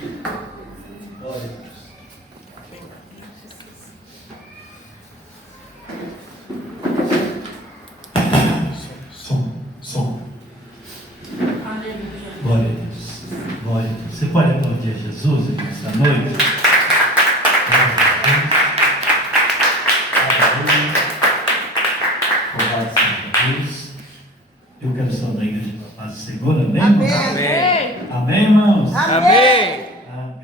Glória a Deus. Som. Glória a Deus. Glória a Deus. Você pode aplaudir a Jesus essa noite? Louvado seja Deus. Eu quero saudar a igreja da paz do Senhor. Amém? Amém. Amém, irmãos? Amém.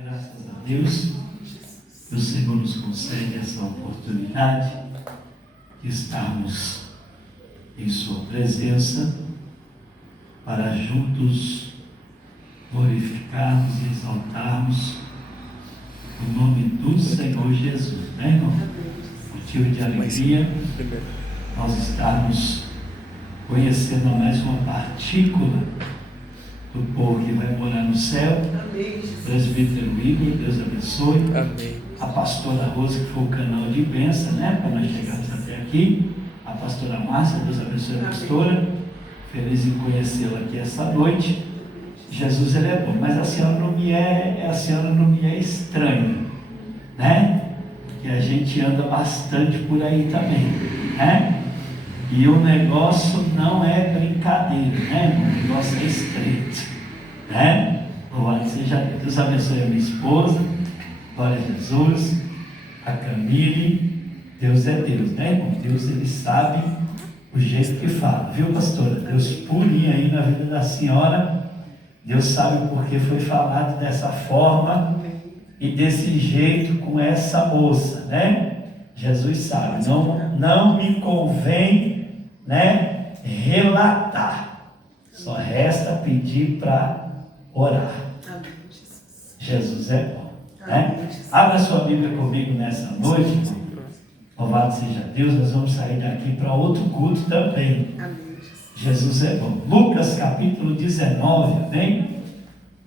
Graças a Deus. O Senhor nos concede essa oportunidade de estarmos em sua presença para juntos glorificarmos e exaltarmos o nome do Senhor Jesus, né, irmão? Motivo de alegria nós estarmos conhecendo mais uma partícula do povo que vai morar no céu. Presbítero Igor, Deus abençoe. Amém. A pastora Rosa, que foi o canal de bênção, né, para nós chegarmos até aqui. A pastora Márcia, Deus abençoe a pastora. Feliz em conhecê-la aqui essa noite. Jesus, ele é bom, mas a senhora não me é estranha, né? Que a gente anda bastante por aí também, né? E o negócio não é brincadeira, né? O negócio é estreito, né? Louvado seja Deus. Deus abençoe a minha esposa. Glória a Jesus. A Camille. Deus é Deus, né, irmão? Deus, ele sabe o jeito que fala, viu, pastora? Deus purinho aí na vida da senhora. Deus sabe porque foi falado dessa forma e desse jeito com essa moça, né? Jesus sabe. Não me convém, né, relatar. Só resta pedir para orar. Jesus é bom, né? Abra sua Bíblia comigo nessa noite, irmão. Louvado seja Deus. Nós vamos sair daqui para outro culto também. Jesus é bom. Lucas capítulo 19, amém?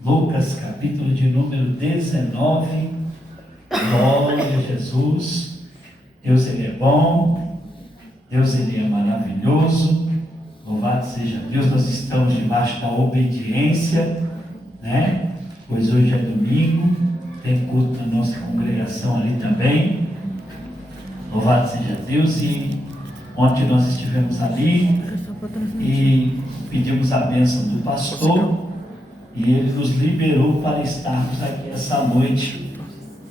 Lucas capítulo de número 19. Glória a Jesus. Deus, ele é bom. Deus, ele é maravilhoso. Louvado seja Deus. Nós estamos debaixo da obediência, né? Pois hoje é domingo. Tem culto na nossa congregação ali também. Louvado seja Deus. E ontem nós estivemos ali e pedimos a bênção do pastor e ele nos liberou para estarmos aqui essa noite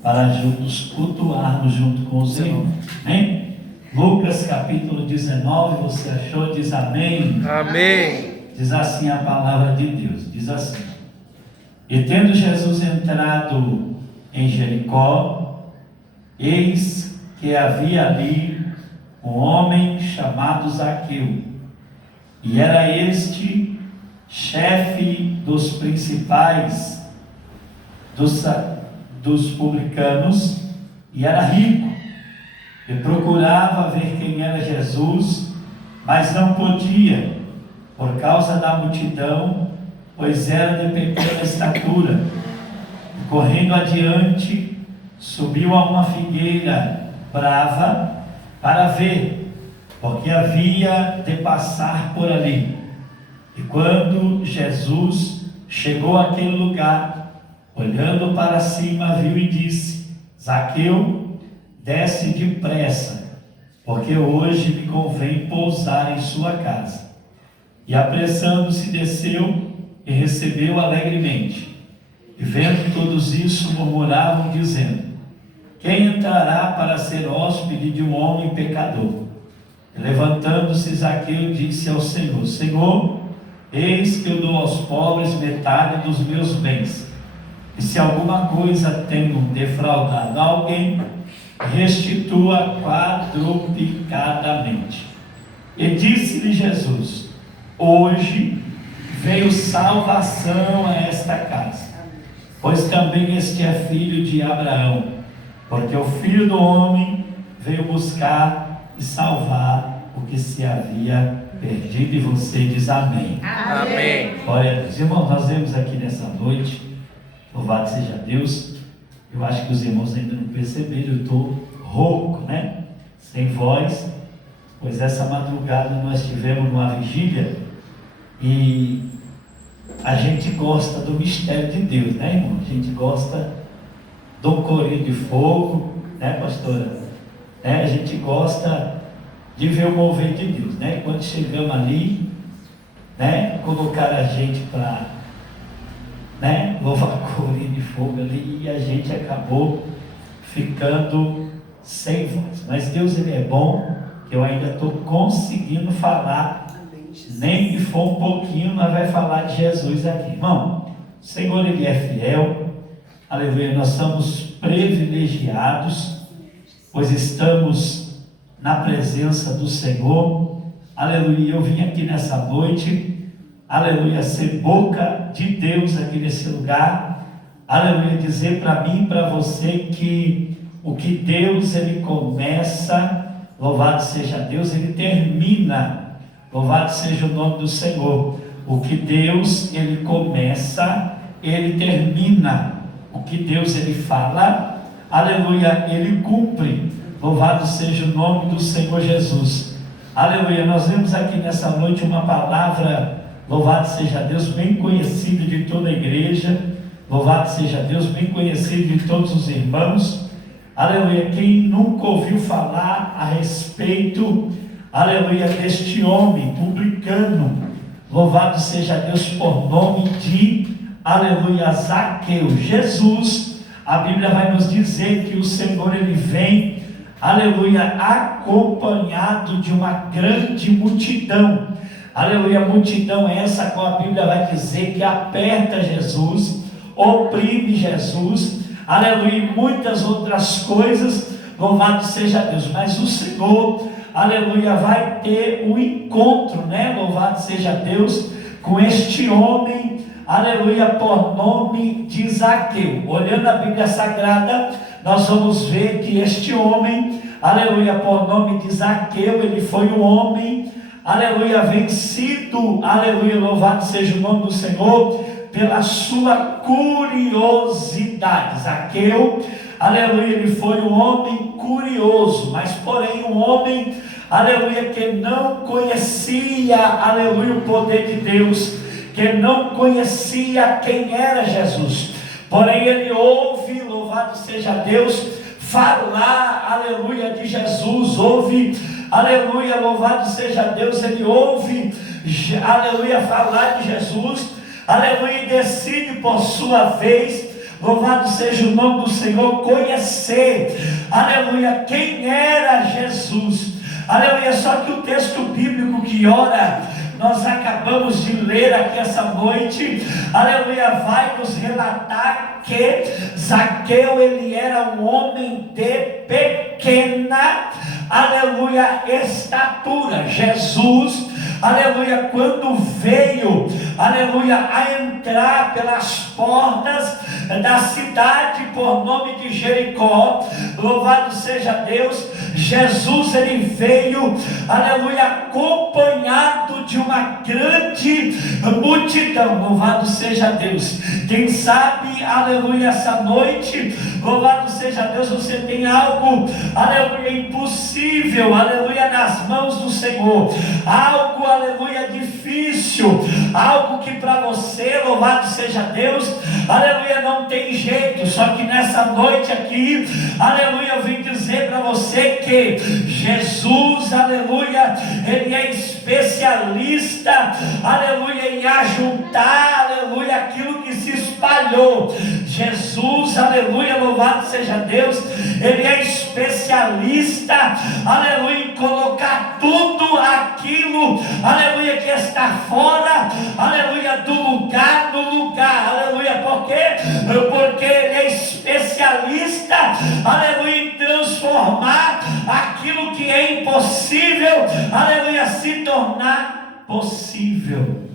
para juntos cultuarmos junto com os irmãos, amém? Lucas capítulo 19, você achou? Diz amém? Amém. Diz assim a palavra de Deus, diz assim: e tendo Jesus entrado em Jericó, eis que havia ali um homem chamado Zaqueu, e era este chefe dos principais dos publicanos, e era rico, e procurava ver quem era Jesus, mas não podia, por causa da multidão, pois era de pequena estatura. E correndo adiante, subiu a uma figueira brava para ver, porque havia de passar por ali. E quando Jesus chegou àquele lugar, olhando para cima, viu e disse: Zaqueu, desce depressa, porque hoje me convém pousar em sua casa. E apressando-se desceu e recebeu alegremente. E vendo todos isso, murmuravam dizendo: quem entrará para ser hóspede de um homem pecador? E levantando-se Zaqueu disse ao Senhor: Senhor, eis que eu dou aos pobres metade dos meus bens, e se alguma coisa tenho defraudado alguém, restitua quadruplicadamente. E disse-lhe Jesus: hoje veio salvação a esta casa, pois também este é filho de Abraão, porque o Filho do Homem veio buscar e salvar o que se havia perdido. E você diz amém. Amém. Glória a Deus. Irmãos, nós vemos aqui nessa noite, louvado seja Deus. Eu acho que os irmãos ainda não perceberam, eu estou rouco, né? Sem voz, pois essa madrugada nós tivemos uma vigília e a gente gosta do mistério de Deus, né, irmão? A gente gosta do corinho de fogo, né, pastora? A gente gosta de ver o mover de Deus, né? Quando chegamos ali, né, colocaram a gente para, né, louvar o corinho de fogo ali, e a gente acabou ficando sem voz. Mas Deus, Ele é bom, que eu ainda estou conseguindo falar, nem que for um pouquinho, nós vamos falar de Jesus aqui. Irmão, o Senhor, Ele é fiel, aleluia, nós somos privilegiados, pois estamos na presença do Senhor, aleluia. Eu vim aqui nessa noite, aleluia, ser boca de Deus aqui nesse lugar, aleluia, dizer para mim e para você que o que Deus, Ele começa, louvado seja Deus, Ele termina. Louvado seja o nome do Senhor. O que Deus, Ele começa, Ele termina. O que Deus, Ele fala, aleluia, Ele cumpre. Louvado seja o nome do Senhor Jesus. Aleluia. Nós vemos aqui nessa noite uma palavra, louvado seja Deus, bem conhecida de toda a igreja. Louvado seja Deus, bem conhecido de todos os irmãos. Aleluia. Quem nunca ouviu falar a respeito, aleluia, deste homem publicano, louvado seja Deus, por nome de, aleluia, Zaqueu. Jesus, a Bíblia vai nos dizer que o Senhor, Ele vem, aleluia, acompanhado de uma grande multidão. Aleluia, multidão essa a qual a Bíblia vai dizer que aperta Jesus, oprime Jesus, aleluia, e muitas outras coisas, louvado seja Deus. Mas o Senhor, aleluia, vai ter um encontro, né? Louvado seja Deus, com este homem, aleluia, por nome de Zaqueu. Olhando a Bíblia Sagrada, nós vamos ver que este homem, aleluia, por nome de Zaqueu, ele foi um homem, aleluia, vencido, aleluia, louvado seja o nome do Senhor, pela sua curiosidade. Zaqueu, aleluia, ele foi um homem curioso, mas porém um homem, aleluia, que não conhecia, aleluia, o poder de Deus, que não conhecia quem era Jesus. Porém ele ouve, louvado seja Deus, falar, aleluia, de Jesus, ouve, aleluia, louvado seja Deus, ele ouve, aleluia, falar de Jesus, aleluia, e decide por sua vez, louvado seja o nome do Senhor, conhecer, aleluia, quem era Jesus, aleluia. Só que o texto bíblico que ora, nós acabamos de ler aqui essa noite, aleluia, vai nos relatar que Zaqueu, ele era um homem de pequena, aleluia, estatura. Jesus, aleluia, quando veio, aleluia, a entrar pelas portas da cidade por nome de Jericó, louvado seja Deus, Jesus, ele veio, aleluia, acompanhado de uma grande multidão. Louvado seja Deus. Quem sabe, aleluia, essa noite, louvado seja Deus, você tem algo, aleluia, impossível, aleluia, nas mãos do Senhor, algo, aleluia, difícil, algo que para você, louvado seja Deus, aleluia, não tem jeito. Só que nessa noite aqui, aleluia, eu vim dizer para você que Jesus, aleluia, ele é especialista, aleluia, em ajuntar, aleluia, aquilo que se espalhou. Jesus, aleluia, louvado seja Deus, ele é especialista, aleluia, em colocar tudo aquilo, aleluia, que está fora, aleluia, do lugar, no lugar, aleluia. Por quê? Porque ele é especialista, aleluia, em transformar aquilo que é impossível, aleluia, se tornar possível.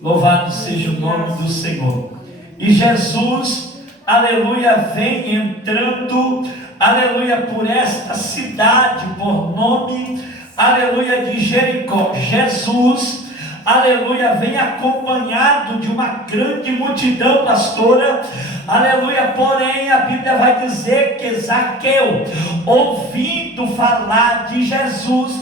Louvado seja o nome do Senhor. E Jesus, aleluia, vem entrando, aleluia, por esta cidade, por nome, aleluia, de Jericó. Jesus, aleluia, vem acompanhado de uma grande multidão, pastora, aleluia. Porém, a Bíblia vai dizer que Zaqueu, ouvindo falar de Jesus,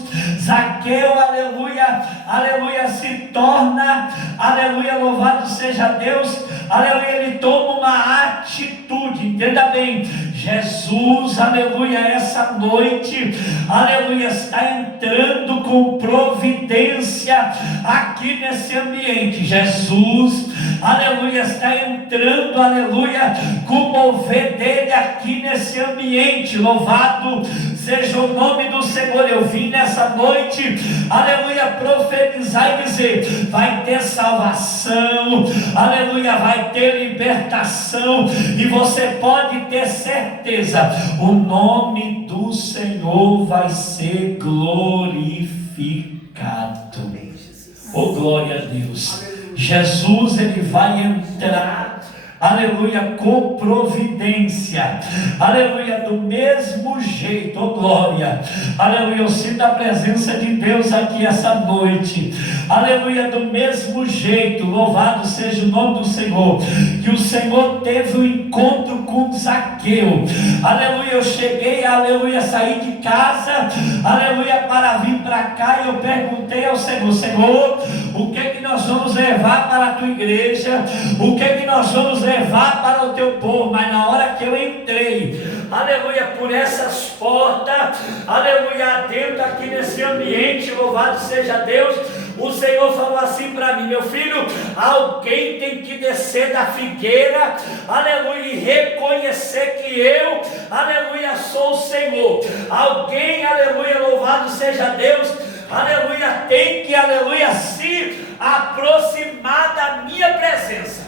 Zaqueu, aleluia, aleluia, se torna, aleluia, louvado seja Deus, aleluia, ele toma uma atitude, entenda bem, Jesus, aleluia, essa noite, aleluia, está entrando com providência aqui nesse ambiente. Jesus, aleluia, está entrando, aleluia, com o mover dele aqui nesse ambiente. Louvado seja o nome do Senhor. Eu vim nessa noite, aleluia, profetizar e dizer: vai ter salvação, aleluia, vai ter libertação, e você pode ter certeza, o nome do Senhor vai ser glorificado. Oh, glória a Deus. Jesus, ele vai entrar, aleluia, com providência, aleluia, do mesmo jeito. Oh, glória, aleluia, eu sinto a presença de Deus aqui essa noite, aleluia, do mesmo jeito, louvado seja o nome do Senhor, que o Senhor teve um encontro com Zaqueu, aleluia. Eu cheguei, aleluia, saí de casa, aleluia, para vir para cá, e eu perguntei ao Senhor: Senhor, o que é que nós vamos levar para a tua igreja, o que é que nós vamos levar para o teu povo? Mas na hora que eu entrei, aleluia, por essas portas, aleluia, dentro aqui nesse ambiente, louvado seja Deus, o Senhor falou assim para mim: meu filho, alguém tem que descer da figueira, aleluia, e reconhecer que eu, aleluia, sou o Senhor. Alguém, aleluia, louvado seja Deus, aleluia, tem que, aleluia, se aproximar da minha presença.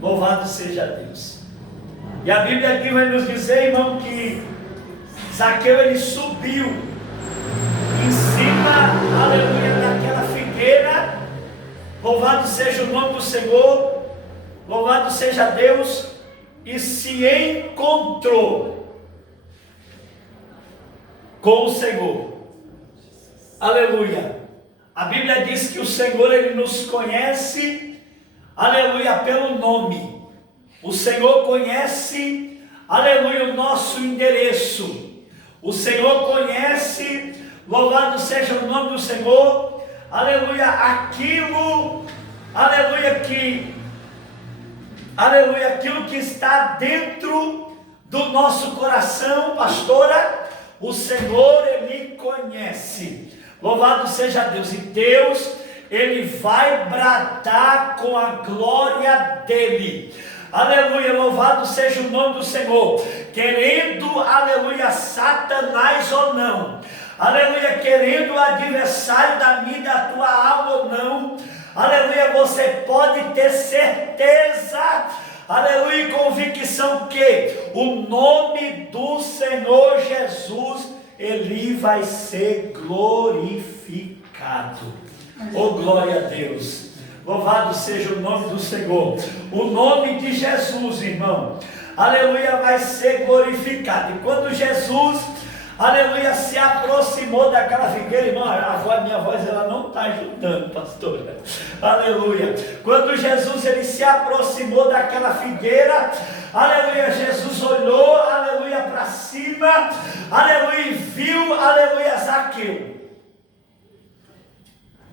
Louvado seja Deus. E a Bíblia aqui vai nos dizer, irmão, que Zaqueu, ele subiu em cima, aleluia, daquela figueira. Louvado seja o nome do Senhor, louvado seja Deus, e se encontrou com o Senhor. Aleluia. A Bíblia diz que o Senhor, ele nos conhece, aleluia, pelo nome. O Senhor conhece, aleluia, o nosso endereço. O Senhor conhece, louvado seja o nome do Senhor, aleluia, aquilo, aleluia, aquilo que está dentro do nosso coração, pastora. O Senhor, ele conhece. Louvado seja Deus. E Deus, ele vai bradar com a glória dele. Aleluia, louvado seja o nome do Senhor. Querendo, aleluia, Satanás ou não, aleluia, querendo o adversário da minha e da tua alma ou não, aleluia, você pode ter certeza, aleluia, e convicção que o nome do Senhor Jesus, ele vai ser glorificado. Oh, glória a Deus. Louvado seja o nome do Senhor. O nome de Jesus, irmão, aleluia, vai ser glorificado. E quando Jesus, aleluia, se aproximou daquela figueira, irmão, minha voz ela não está ajudando, pastora. Aleluia. Quando Jesus, ele se aproximou daquela figueira, aleluia, Jesus olhou, aleluia, para cima, aleluia, e viu, aleluia, Zaqueu.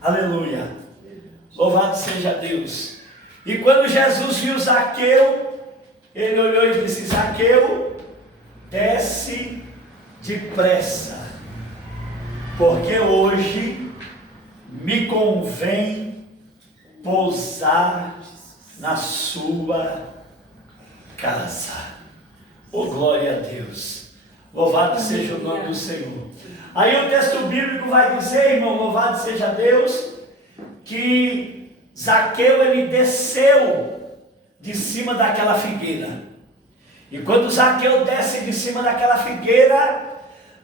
Aleluia. Louvado seja Deus. E quando Jesus viu Zaqueu, ele olhou e disse: Zaqueu, desce depressa, porque hoje me convém pousar na sua casa. Oh, glória a Deus. Louvado seja o nome do Senhor. Aí o texto bíblico vai dizer, irmão, louvado seja Deus, que Zaqueu, ele desceu de cima daquela figueira. E quando Zaqueu desce de cima daquela figueira,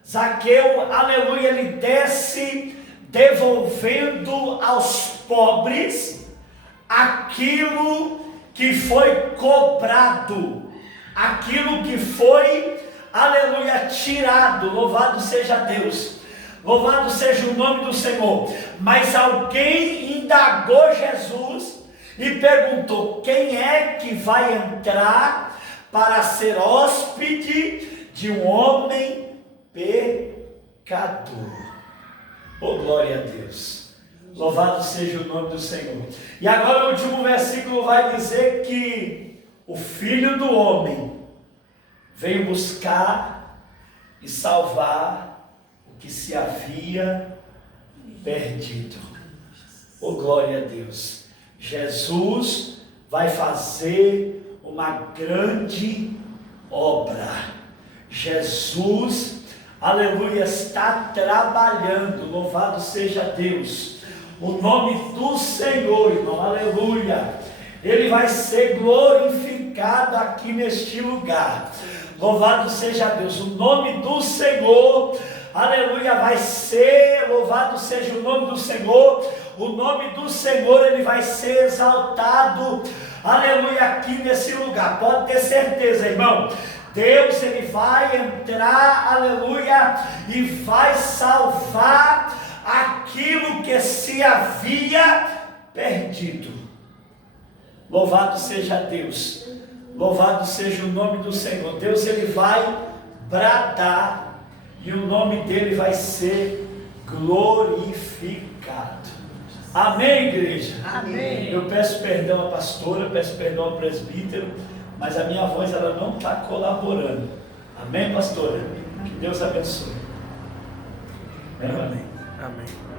Zaqueu, aleluia, ele desce devolvendo aos pobres aquilo que foi cobrado, aquilo que foi, aleluia, tirado. Louvado seja Deus. Louvado seja o nome do Senhor. Mas alguém indagou Jesus e perguntou: quem é que vai entrar para ser hóspede de um homem pecador? Oh, glória a Deus! Louvado seja o nome do Senhor. E agora o último versículo vai dizer que o Filho do Homem veio buscar e salvar o que se havia perdido. Oh, glória a Deus! Jesus vai fazer uma grande obra. Jesus, aleluia, está trabalhando. Louvado seja Deus. O nome do Senhor, irmão, aleluia. Ele vai ser glorificado aqui neste lugar. Louvado seja Deus. O nome do Senhor, aleluia, vai ser, louvado seja o nome do Senhor. O nome do Senhor, ele vai ser exaltado, aleluia, aqui nesse lugar. Pode ter certeza, irmão. Deus, ele vai entrar, aleluia, e vai salvar aquilo que se havia perdido. Louvado seja Deus. Louvado seja o nome do Senhor. Deus, ele vai bradar e o nome dele vai ser glorificado. Amém, igreja? Amém. Eu peço perdão à pastora, peço perdão ao presbítero, mas a minha voz ela não está colaborando. Amém, pastora? Que Deus abençoe. Amém. Amém.